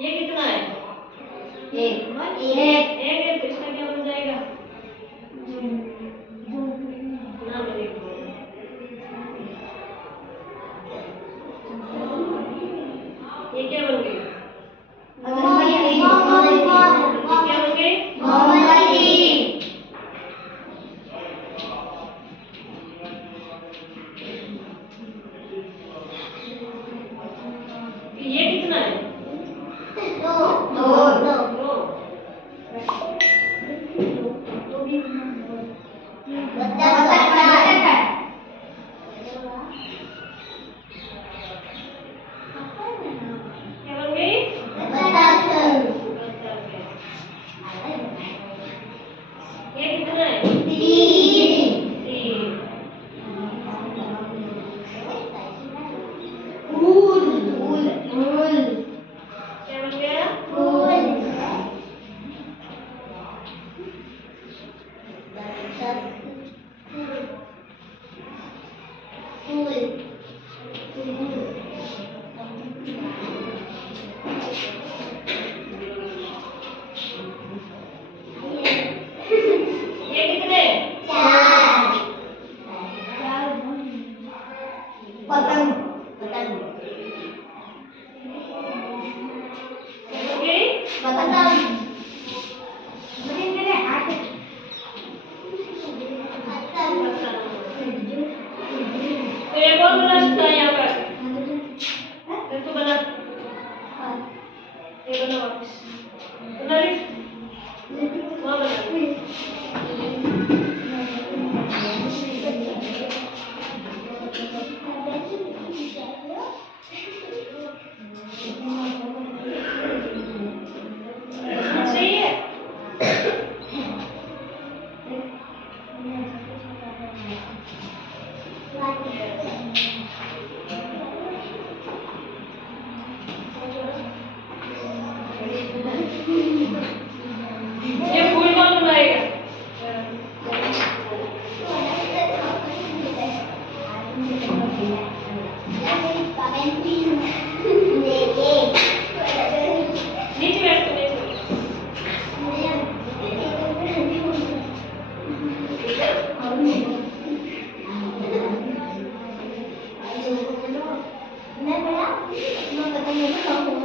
ये कितना है? एक एक तो इसका क्या बन जाएगा? नाम लिखो। ये क्या बन गई? ये क्या बन गई? ये कितना है? दो। क्या बन गई? ये कितना है? तीन। क्या बन गया? ये कितने? पतंग क्या बन गई? तो एक और बना सकता है यहाँ पर। तो बना, ये बना वापस। बना ले, वहाँ बना ले। सही है। ये फूल कौन बनाएगा? नीचे बैठ के मैं बड़ा मैं पता नहीं